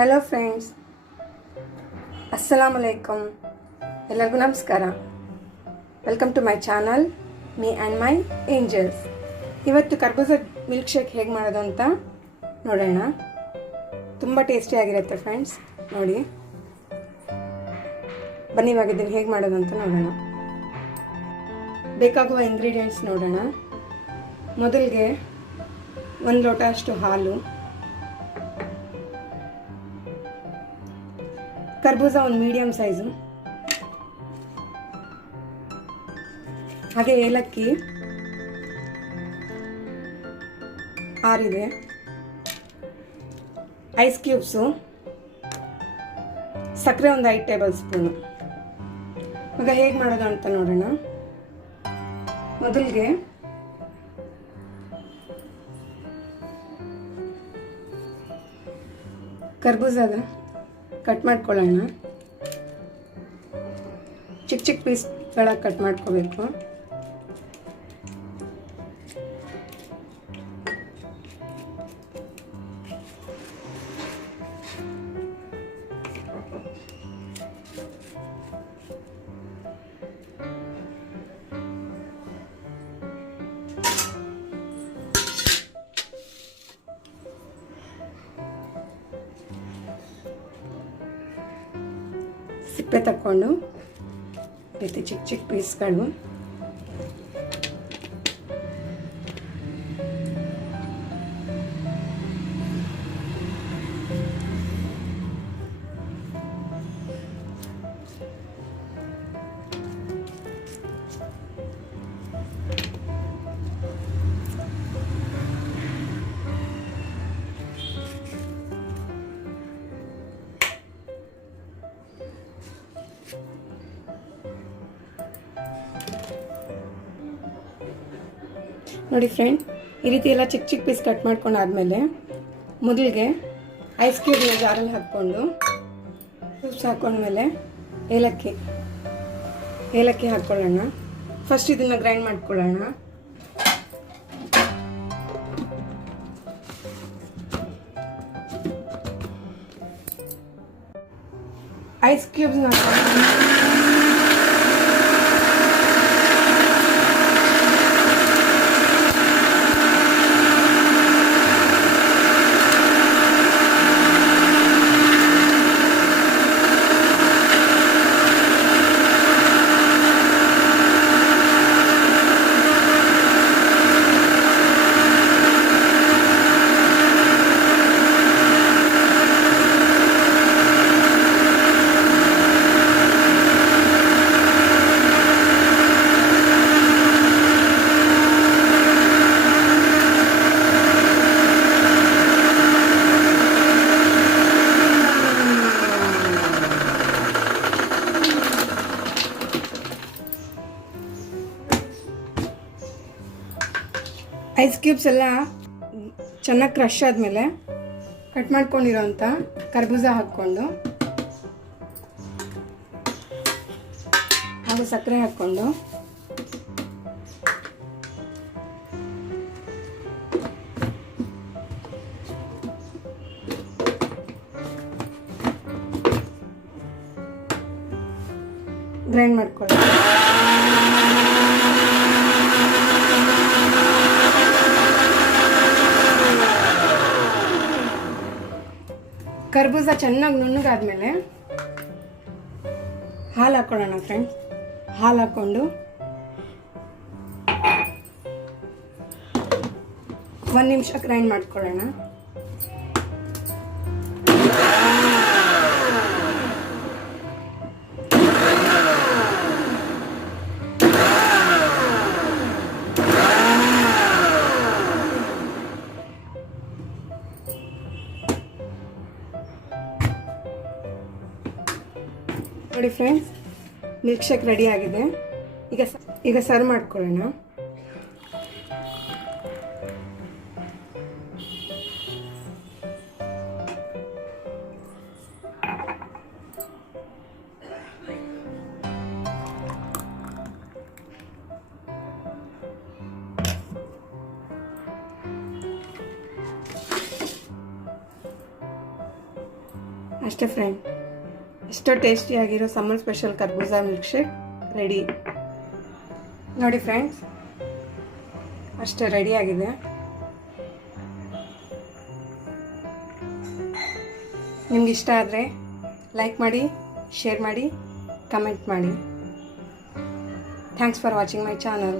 Hello friends, ಅಸ್ಸಲಾಮು ಅಲೈಕಮ್. ಎಲ್ಲರಿಗೂ ನಮಸ್ಕಾರ. Welcome to my channel, me and my angels. ಇವತ್ತು ಕರ್ಬೂಜ ಮಿಲ್ಕ್ ಶೇಕ್ ಹೇಗೆ ಮಾಡೋದು ಅಂತ ನೋಡೋಣ. ತುಂಬ ಟೇಸ್ಟಿಯಾಗಿರುತ್ತೆ ಫ್ರೆಂಡ್ಸ್. ನೋಡಿ, ಬನ್ನಿ ಇವಾಗ ಇದನ್ನು ಹೇಗೆ ಮಾಡೋದು ಅಂತ ನೋಡೋಣ. ಬೇಕಾಗುವ ಇಂಗ್ರೀಡಿಯೆಂಟ್ಸ್ ನೋಡೋಣ. ಮೊದಲಿಗೆ 1 ಲೋಟ ಅಷ್ಟು ಹಾಲು, ಕರ್ಬೂಜ ಒಂದು ಮೀಡಿಯಮ್ ಸೈಜು, ಹಾಗೆ ಏಲಕ್ಕಿ 6 ಇದೆ, ಐಸ್ ಕ್ಯೂಬ್ಸು, ಸಕ್ಕರೆ ಒಂದು 5 ಟೇಬಲ್ ಸ್ಪೂನು. ಇವಾಗ ಹೇಗೆ ಮಾಡೋದು ಅಂತ ನೋಡೋಣ. ಮೊದಲಿಗೆ ಕರ್ಬೂಜದ ಕಟ್ ಮಾಡ್ಕೊಳ್ಳೋಣ. ಚಿಕ್ಕ ಚಿಕ್ಕ ಪೀಸ್ಗಳಾಗಿ ಕಟ್ ಮಾಡ್ಕೋಬೇಕು. ಸಿಪ್ಪೆ ತಕ್ಕೊಂಡು ರೀತಿ ಚಿಕ್ಕ ಚಿಕ್ಕ ಪೀಸ್ಗಳು ನೋಡಿ ಫ್ರೆಂಡ್, ಈ ರೀತಿ ಎಲ್ಲ ಚಿಕ್ಕ ಚಿಕ್ಕ ಪೀಸ್ ಕಟ್ ಮಾಡ್ಕೊಂಡಾದ್ಮೇಲೆ ಮೊದಲಿಗೆ ಐಸ್ ಕ್ಯೂಬ್ನ ಜಾರಲ್ಲಿ ಹಾಕ್ಕೊಂಡು ಕ್ಯೂಬ್ಸ್ ಹಾಕೊಂಡ್ಮೇಲೆ ಏಲಕ್ಕಿ ಹಾಕ್ಕೊಳ್ಳೋಣ. ಫಸ್ಟ್ ಇದನ್ನು ಗ್ರೈಂಡ್ ಮಾಡ್ಕೊಳ್ಳೋಣ. ಐಸ್ ಕ್ಯೂಬ್ಸ್ನ ಐಸ್ ಕ್ಯೂಬ್ಸ್ ಎಲ್ಲ ಚೆನ್ನಾಗಿ ಕ್ರಷ್ ಆದಮೇಲೆ ಕಟ್ ಮಾಡ್ಕೊಂಡಿರೋಂಥ ಕರ್ಬೂಜ ಹಾಕ್ಕೊಂಡು ಹಾಗೂ ಸಕ್ಕರೆ ಹಾಕ್ಕೊಂಡು ಗ್ರೈಂಡ್ ಮಾಡ್ಕೊಳ್ಳಿ. ಕರ್ಬೂಜ ಚೆನ್ನಾಗಿ ನುಣ್ಣಗಾದ್ಮೇಲೆ ಹಾಲು ಹಾಕ್ಕೊಳ್ಳೋಣ ಫ್ರೆಂಡ್ಸ್. ಹಾಲು ಹಾಕ್ಕೊಂಡು 1 ನಿಮಿಷ ಗ್ರೈಂಡ್ ಮಾಡ್ಕೊಳ್ಳೋಣ. ನೋಡಿ ಫ್ರೆಂಡ್ಸ್, ಮಿಲ್ಕ್ ಶೇಕ್ ರೆಡಿ ಆಗಿದೆ. ಈಗ ಸರ್ವ್ ಮಾಡ್ಕೊಳ್ಳೋಣ. ಅಷ್ಟೇ ಫ್ರೆಂಡ್, ಎಷ್ಟೋ ಟೇಸ್ಟಿಯಾಗಿರೋ ಸಮ್ಮರ್ ಸ್ಪೆಷಲ್ ಕರ್ಬೂಜ ಮಿಲ್ಕ್ ಶೇಕ್ ರೆಡಿ. ನೋಡಿ ಫ್ರೆಂಡ್ಸ್, ಅಷ್ಟೇ ರೆಡಿಯಾಗಿದೆ. ನಿಮ್ಗೆ ಇಷ್ಟ ಆದರೆ ಲೈಕ್ ಮಾಡಿ, ಶೇರ್ ಮಾಡಿ, ಕಮೆಂಟ್ ಮಾಡಿ. Thanks for watching my channel.